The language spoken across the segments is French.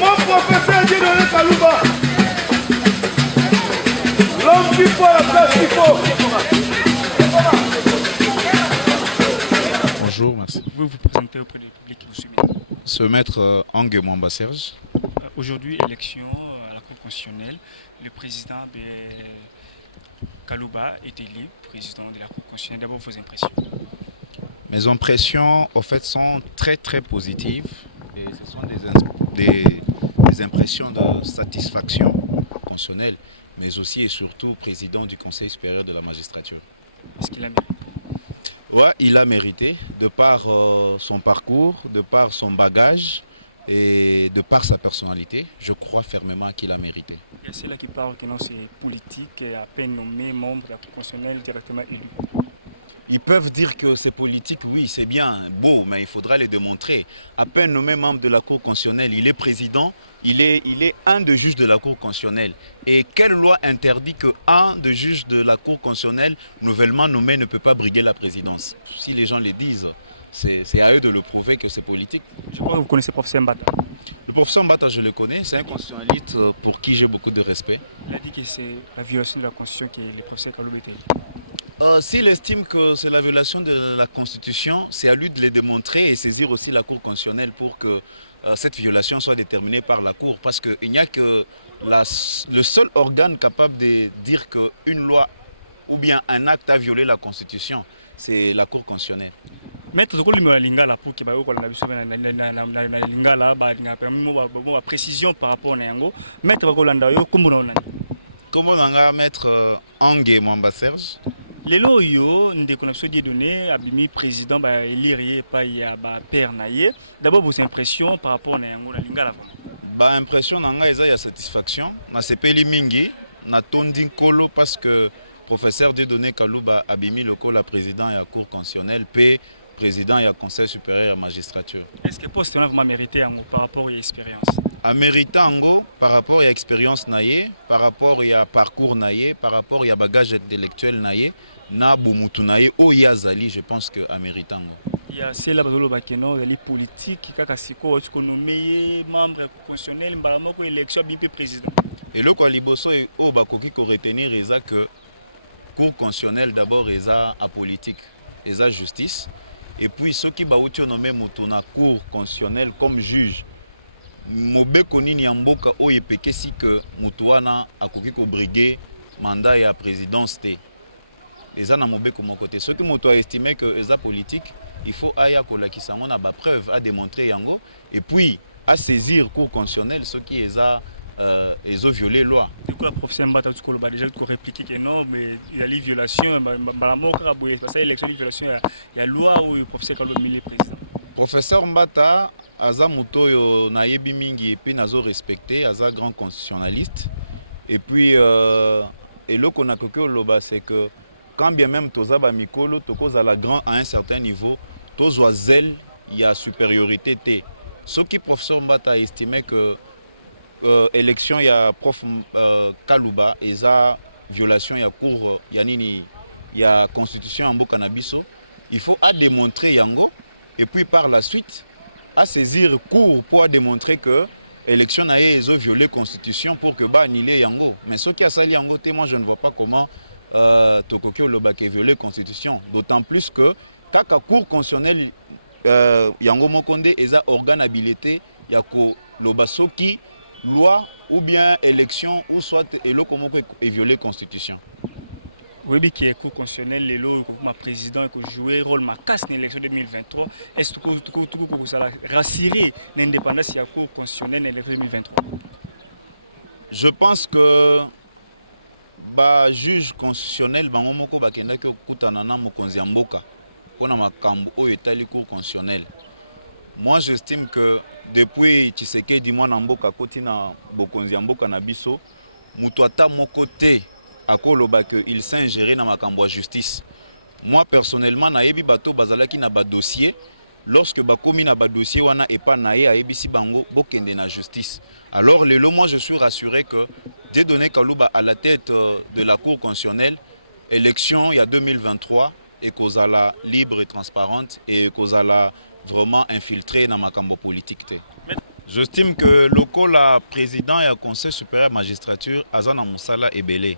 Mon professeur Dieudonné Kalouba, l'homme qui faut la place qu'il faut. Bonjour, merci. Vous vous présentez auprès du public qui vous suit. Ce maître Angue Mwamba Serge. Aujourd'hui, élection à la Cour constitutionnelle. Le président de Kalouba est élu président de la Cour constitutionnelle. D'abord, vos impressions. Mes impressions, au fait, sont très positives. Et ce sont des impressions de satisfaction constitutionnelle, mais aussi et surtout président du Conseil supérieur de la magistrature. Est-ce qu'il a mérité? Ouais, il a mérité, de par son parcours, de par son bagage et de par sa personnalité. Je crois fermement qu'il a mérité. Il y a ceux-là qui parlent que non, c'est politique et à peine nommé membre de la Cour constitutionnelle directement élu. Ils peuvent dire que c'est politique, oui, c'est bien, beau, mais il faudra les démontrer. À peine nommé membre de la Cour constitutionnelle, il est président, il est un des juges de la Cour constitutionnelle. Et quelle loi interdit qu'un des juges de la Cour constitutionnelle nouvellement nommé ne peut pas briguer la présidence? Si les gens le disent, c'est à eux de le prouver que c'est politique. Je crois que vous connaissez le professeur Mbata. Le professeur Mbata, je le connais, c'est un constitutionnaliste pour qui j'ai beaucoup de respect. Il a dit que c'est la violation de la Constitution que le professeur Kalouba est élu. S'il estime que c'est la violation de la Constitution, c'est à lui de les démontrer et saisir aussi la Cour constitutionnelle pour que cette violation soit déterminée par la Cour. Parce qu'il n'y a que le seul organe capable de dire qu'une loi ou bien un acte a violé la Constitution, c'est la Cour constitutionnelle. Maître Zokolimo Lingala pour que la Lingala ba précision par rapport à Yango. Maître Bakolanda yo kombo na Comment on maître Angue Mwamba Serge? Lelo yo ndeko na biso Dieudonné abimi président ba élire pa ya ba père naye. D'abord vos impressions par rapport na Yango na Lingala vraiment. Ba impression nanga eza ya satisfaction na sepeli mingi na tondi nkolo parce que professeur Dieudonné Kalouba abimi lokola président ya Cour constitutionnelle pe président et Conseil supérieur à la magistrature. Est-ce que le poste a vraiment mérité par rapport à l'expérience? A mérité par rapport à l'expérience, par rapport à parcours, par rapport à bagage intellectuel, na bumutu naye o yazali, je pense que a mérité. Il y a celle-là les politiques qui kakasiko économie membre constitutionnel mbalamoko élection bimpe président. Et le quoi liboso et o bakoki ko retenir eza que cour constitutionnelle d'abord eza apolitique, eza justice. Et puis ceux qui ont nommé Moutouna Cour constitutionnelle comme juge, Mobe Konini Yamboka Oyepeke si que Moutouana a koki ko briguer mandat et à présidence. Les ana Mobe comme côté. Ceux qui m'ont estimé que les politique, il faut aya kola qui s'en a preuve à démontrer yango et puis à saisir Cour constitutionnelle ceux qui ils ont violé la loi. Du coup, le professeur Mbata a déjà répliqué que non, mais il y a des violations. Parce que l'élection, il y a des violations. Il y a la loi où le professeur Kalouba est président. Professeur Mbata, Aza Mutoyo Nayebi Mingi, et puis Nazo respecté, Aza grand constitutionnaliste. Et puis, et le qu'on a coqué au loba, c'est que quand bien même Toza Mikolo, Toko Zala grand à un certain niveau, Tozo Zel, il y a supériorité. Ce qui professeur Mbata a estimé que élection, il y a prof Kalouba, et ça, violation, il y a cour, il y a constitution en Bokanabiso. Il faut à démontrer Yango, et puis par la suite, à saisir cour pour démontrer que l'élection a violé la constitution pour que bah annuler Yango. Mais ce qui a sali Yango, moi je ne vois pas comment Tokokyo Lobake a violé la constitution. D'autant plus que quand la cour constitutionnelle Yango Mokonde est organe habilité, il y a Lobasoki loi ou bien élection ou soit violé la constitution. Oui, qui est cour constitutionnelle, les lois, comme président, qui joue un rôle marquant dans l'élection 2023. Est-ce que ça va rassurer l'indépendance de la cour constitutionnelle dans l'élection 2023? Je pense que ba juge constitutionnel bango moko bakendaki okutana na mokonzi ya mboka mpona makambo oyo etali cour constitutionnel. Moi j'estime que depuis Tshisekedi mwana mboka koti na bokonzi ya mboka na biso mutu ata moko te akoloba que il s'ingérer na makambo ya justice. Moi personnellement nayebi bato bazalaki na ba dossier, lorsque bakomi na ba dossier wana epa na ye ayebisi bango bokende na justice. Alors lelo moi je suis rassuré que Dieudonné Kalouba à la tête de la cour constitutionnelle, élection il y a 2023 et kozala libre et transparente et kozala vraiment infiltré dans makambo politique te. J'estime que lokola président et conseil supérieur magistrature azana musala ebele.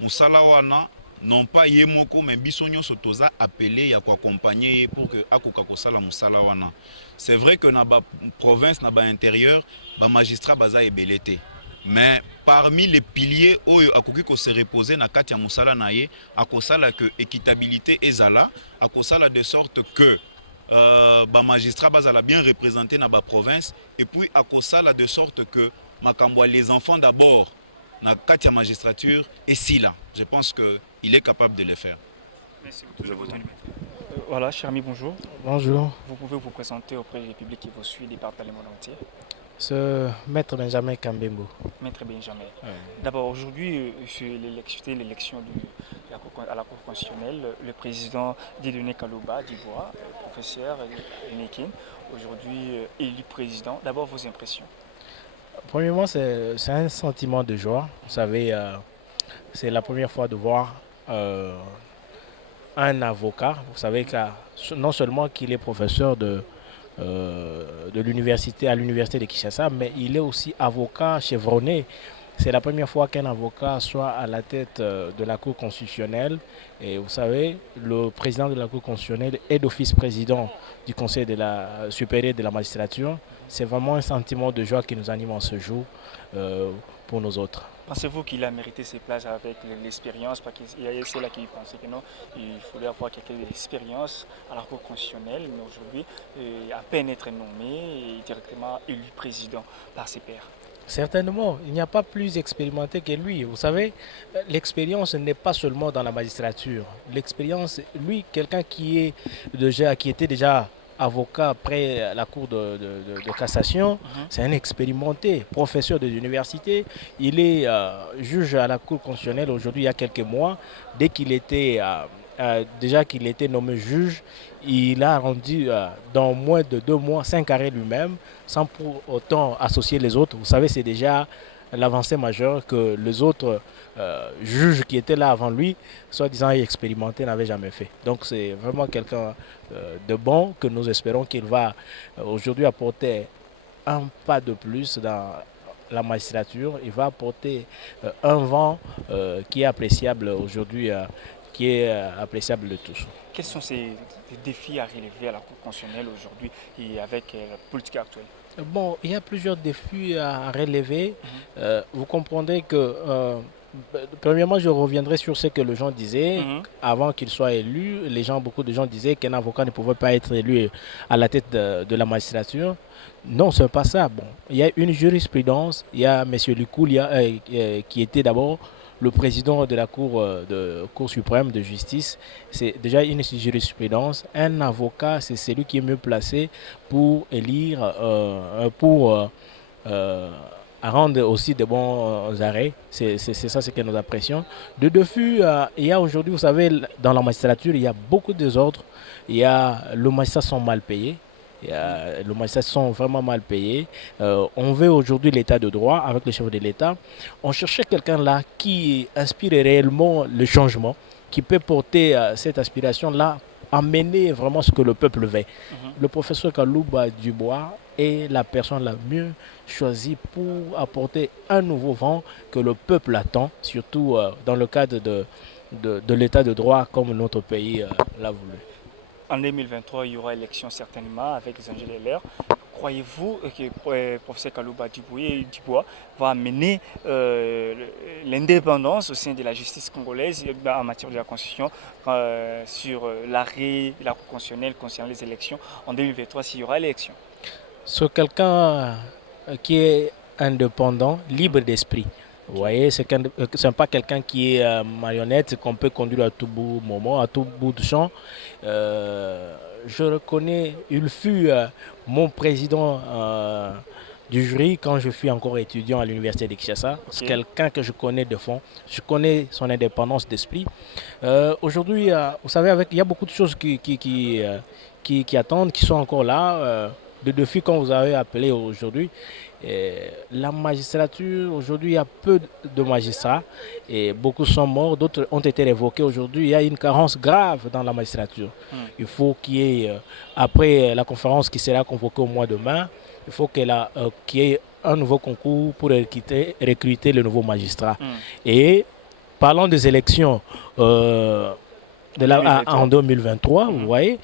Musala wana non pas yemoko mais biso nyonso toza appelé ya ko accompagner pour que akoka kosala musala wana. C'est vrai que na ba province na ba intérieur ba magistrat baza ebele te. Mais parmi les piliers oyo akoki ko se reposer na kati ya musala na ye akosala que équitabilité ezala, akosala de sorte que ba magistrat bazala bien représenté na ba province et puis akosala de sorte que makambo les enfants d'abord na kati ya magistrature et si là je pense que il est capable de le faire. Merci beaucoup. Voilà, cher ami, bonjour. Bonjour. Vous pouvez vous présenter auprès du public qui vous suit, des partenaires entiers. Ce maître Benjamin Kambembo. Maître Benjamin. Ouais. D'abord, aujourd'hui, sur l'élection à la Cour constitutionnelle, le président Dieudonné Kalouba d'Ivoire, professeur Mekin, aujourd'hui élu président. D'abord, vos impressions. Premièrement, c'est un sentiment de joie. Vous savez, c'est la première fois de voir un avocat. Vous savez que non seulement qu'il est professeur de l'université à l'université de Kinshasa, mais il est aussi avocat chevronné. C'est la première fois qu'un avocat soit à la tête de la Cour constitutionnelle. Et vous savez, le président de la Cour constitutionnelle est d'office président du Conseil supérieur de la magistrature. C'est vraiment un sentiment de joie qui nous anime en ce jour pour nous autres. Pensez-vous qu'il a mérité ses places avec l'expérience? Parce qu'il y a ceux-là qui pensent que non, il faudrait avoir quelques expériences à la Cour constitutionnelle, mais aujourd'hui, à peine être nommé et directement élu président par ses pairs. Certainement, il n'y a pas plus expérimenté que lui. Vous savez, l'expérience n'est pas seulement dans la magistrature. L'expérience, lui, quelqu'un qui était déjà avocat après la cour de cassation, c'est un expérimenté, professeur de l'université. Il est juge à la cour constitutionnelle aujourd'hui il y a quelques mois. Dès qu'il était déjà qu'il était nommé juge, il a rendu dans moins de 2 mois 5 arrêts lui-même, sans pour autant associer les autres. Vous savez, c'est déjà l'avancée majeure que les autres juges qui étaient là avant lui, soi-disant expérimentés, n'avaient jamais fait. Donc c'est vraiment quelqu'un de bon que nous espérons qu'il va aujourd'hui apporter un pas de plus dans la magistrature. Il va apporter un vent qui est appréciable aujourd'hui, qui est appréciable de tous. Quels sont ces défis à relever à la Cour constitutionnelle aujourd'hui et avec la politique actuelle? Bon, il y a plusieurs défis à relever. Vous comprendrez que, premièrement, je reviendrai sur ce que les gens disaient. Avant qu'il soit élu, beaucoup de gens disaient qu'un avocat ne pouvait pas être élu à la tête de la magistrature. Non, ce n'est pas ça. Bon, il y a une jurisprudence. Il y a M. Likoulia qui était d'abord le président de la Cour suprême de justice. C'est déjà une jurisprudence. Un avocat, c'est celui qui est mieux placé pour élire, à rendre aussi de bons arrêts. C'est ça ce que nous apprécions. De deux flux, il y a aujourd'hui, vous savez, dans la magistrature, il y a beaucoup de désordres. Les magistrats sont mal payés. Les magistrats sont vraiment mal payés. On veut aujourd'hui l'état de droit avec le chef de l'État. On cherchait quelqu'un là qui inspire réellement le changement, qui peut porter cette aspiration-là, amener vraiment ce que le peuple veut. Le professeur Kalouba Dubois est la personne la mieux choisie pour apporter un nouveau vent que le peuple attend, surtout dans le cadre de l'état de droit comme notre pays l'a voulu. En 2023, il y aura élection certainement avec les amis de l'air. Croyez-vous que le professeur Kalouba Dubois va amener l'indépendance au sein de la justice congolaise en matière de la Constitution sur l'arrêt de la Cour constitutionnelle concernant les élections en 2023 s'il y aura élection? C'est quelqu'un qui est indépendant, libre d'esprit. Vous voyez, c'est pas quelqu'un qui est marionnette, qu'on peut conduire à tout bout de moment, à tout bout de champ. Je reconnais, il fut mon président du jury quand je fus encore étudiant à l'université de Kinshasa. C'est quelqu'un que je connais de fond. Je connais son indépendance d'esprit. Aujourd'hui, vous savez, il y a beaucoup de choses qui attendent, qui sont encore là. De défis comme vous avez appelé aujourd'hui. La magistrature, aujourd'hui, il y a peu de magistrats et beaucoup sont morts, d'autres ont été révoqués. Aujourd'hui, il y a une carence grave dans la magistrature. Il faut qu'il y ait, après la conférence qui sera convoquée au mois de mai, il faut qu'il y ait un nouveau concours pour recruter le nouveau magistrat. Et parlant des élections en 2023, vous voyez,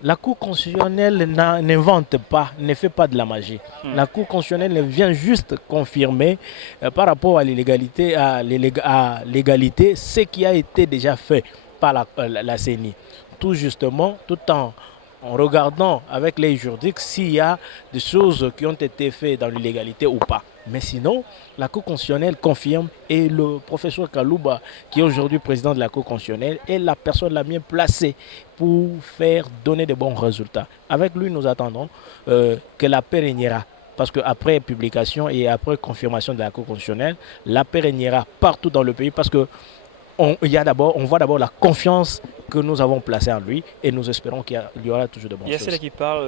la Cour constitutionnelle n'invente pas, ne fait pas de la magie. La Cour constitutionnelle vient juste confirmer par rapport à l'égalité, ce qui a été déjà fait par la CENI. Tout justement, tout en regardant avec les juridiques s'il y a des choses qui ont été faites dans l'illégalité ou pas. Mais sinon, la Cour constitutionnelle confirme et le professeur Kalouba, qui est aujourd'hui président de la Cour constitutionnelle, est la personne la mieux placée pour donner de bons résultats. Avec lui, nous attendons que la paix régnera. Parce qu'après publication et après confirmation de la Cour constitutionnelle, la paix régnera partout dans le pays parce que on voit d'abord la confiance que nous avons placée en lui et nous espérons qu'il y aura toujours de bonnes choses. Qui parle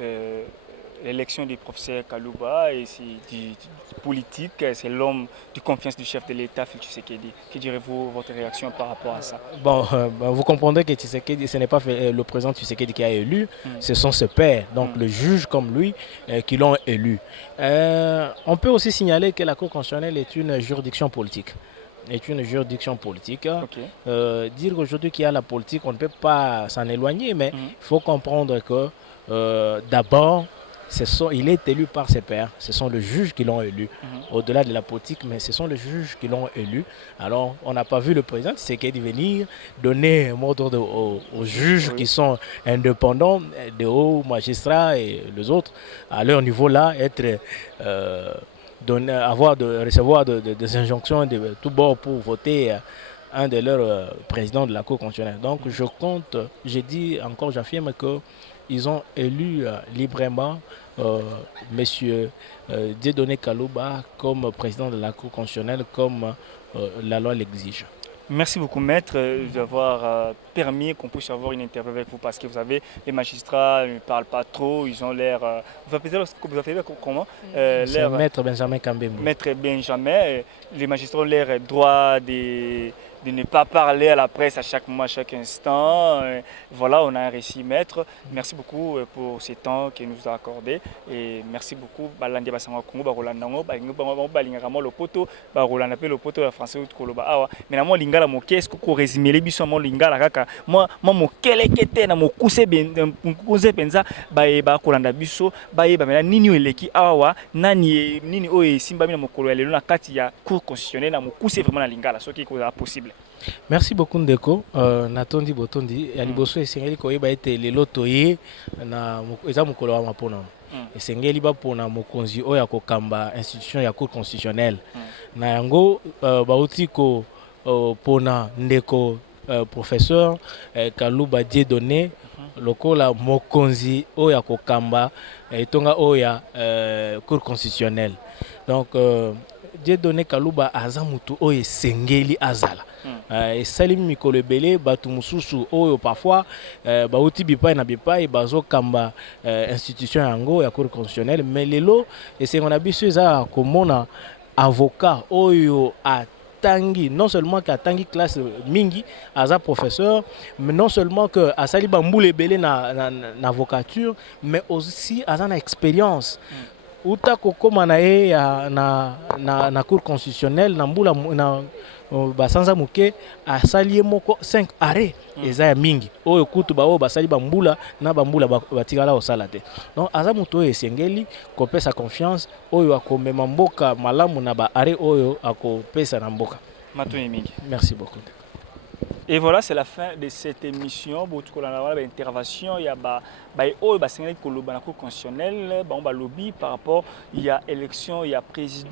de l'élection du professeur Kalouba et du politique, c'est l'homme de confiance du chef de l'État, que direz-vous votre réaction par rapport à ça? Vous comprendrez que Tshisekedi, ce n'est pas le président Tshisekedi qui a élu, ce sont ses pairs, donc le juge comme lui, qui l'ont élu. On peut aussi signaler que la Cour constitutionnelle est une juridiction politique. Dire qu'aujourd'hui qu'il y a la politique, on ne peut pas s'en éloigner, mais il faut comprendre que d'abord, il est élu par ses pairs, ce sont les juges qui l'ont élu. Au-delà de la politique, mais ce sont les juges qui l'ont élu. Alors, on n'a pas vu le président Tshisekedi venir donner un mot d'ordre aux juges qui sont indépendants, des hauts magistrats et les autres, à leur niveau là, recevoir des injonctions de tout bord pour voter un de leurs présidents de la Cour constitutionnelle. Donc j'affirme qu'ils ont élu librement M. Dieudonné Kalouba comme président de la Cour constitutionnelle, comme la loi l'exige. Merci beaucoup, maître, d'avoir permis qu'on puisse avoir une interview avec vous, parce que vous savez, les magistrats ne parlent pas trop, ils ont l'air... C'est maître Benjamin Kambembo. Maître Benjamin, les magistrats ont l'air droit de ne pas parler à la presse à chaque moment, à chaque instant. Voilà, on a un récit, maître. Merci beaucoup pour ce temps qu'il nous a accordé. Et merci beaucoup. Mais moi, lingala mo qu'est-ce que résumer les bisous mon lingala kaka. Moi mo kelekete na mo kuse benza ba kolanda biso ba mena nini eleki awa nani nini oye simba mina mokolo ya lelo na kati ya cour constitutionnelle na mo kuse vraiment na lingala ce qui est possible. Merci beaucoup Ndeko. Natondi botondi ya liboso esengeli koyeba ete lelo toye na eza mokolo wa mapona. Esengeli ba pona mokonzi oyo akokamba institution ya cour constitutionnelle. Na yango bauti ko pona ndeko professeur Kalouba Dieudonné lokola mokonzi oyo akokamba etonga oyo cour constitutionnelle. Donc Dieudonné Kalouba aza mutu oyo esengeli azala. Esali mikolo ebele batu mususu oyo parfois bauti bipai na bipai bazokamba institution yango ya cour constitutionnelle, mais lelo esengo na biso eza komona avocat oyo atangi, non seulement que atangi classe mingi aza professeur, mais non seulement que asali bambule ebele na avocature, mais aussi aza na expérience uta kokoma na ye na cour constitutionnelle na mbula na basanza muke asali moko 5 arrêts eza ya mingi oyo kutu ba oyo basali bambula na bambula batikala osala te. Donc aza mutu oyo esengeli kopesa confiance oyo akomema mboka malamu na ba arrêt oyo akopesa na mboka. Merci beaucoup. Et voilà, c'est la fin de cette émission. Nous allons avoir une information. Il y a il y a élection, il y a président,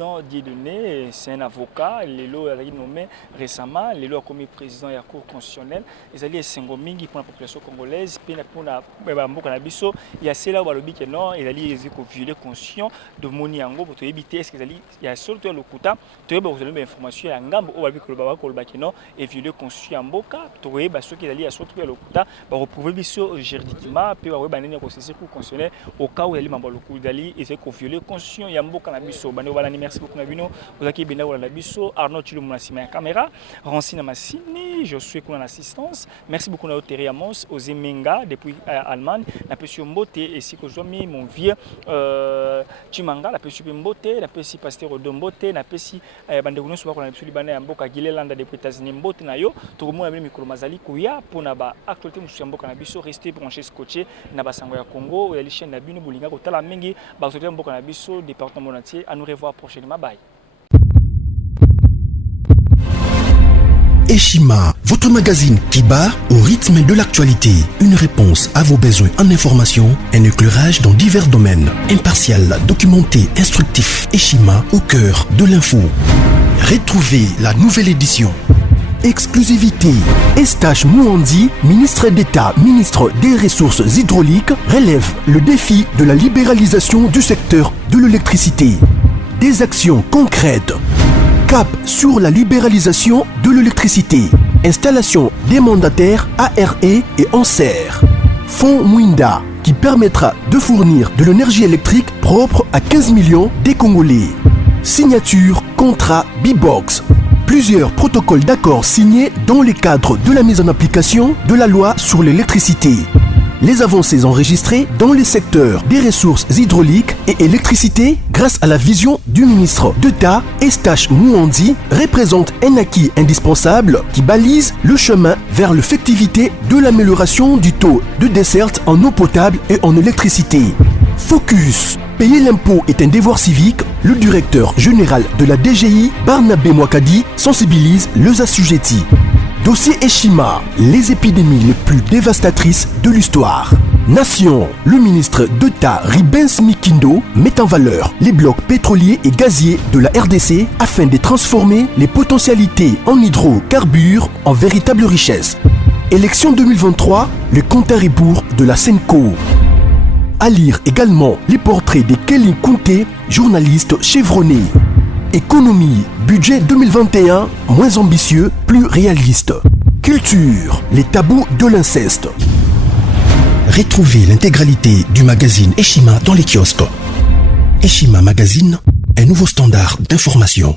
Eshima, votre magazine qui bat au rythme de l'actualité. Une réponse à vos besoins en information, un éclairage dans divers domaines. Impartial, documenté, instructif. Eshima au cœur de l'info. Retrouvez la nouvelle édition. Exclusivité. Estache Mouandi, ministre d'État, ministre des Ressources hydrauliques, relève le défi de la libéralisation du secteur de l'électricité. Des actions concrètes. Cap sur la libéralisation de l'électricité. Installation des mandataires ARE et ANSER. Fonds Mwinda qui permettra de fournir de l'énergie électrique propre à 15 millions des Congolais. Signature contrat B-Box. Plusieurs protocoles d'accord signés dans le cadre de la mise en application de la loi sur l'électricité. Les avancées enregistrées dans les secteurs des ressources hydrauliques et électricité grâce à la vision du ministre d'État Estache Mouandi représentent un acquis indispensable qui balise le chemin vers l'effectivité de l'amélioration du taux de desserte en eau potable et en électricité. Focus. Payer l'impôt est un devoir civique. Le directeur général de la DGI, Barnabé Mwakadi, sensibilise les assujettis. Dossier Eshima, les épidémies les plus dévastatrices de l'histoire. Nation, le ministre d'État Ribens Mikindo met en valeur les blocs pétroliers et gaziers de la RDC afin de transformer les potentialités en hydrocarbures en véritable richesse. Élection 2023, le compte à rebours de la Senco. À lire également les portraits de Kelly Kunte, journaliste chevronné. Économie, budget 2021, moins ambitieux, plus réaliste. Culture, les tabous de l'inceste. Retrouvez l'intégralité du magazine Eshima dans les kiosques. Eshima Magazine, un nouveau standard d'information.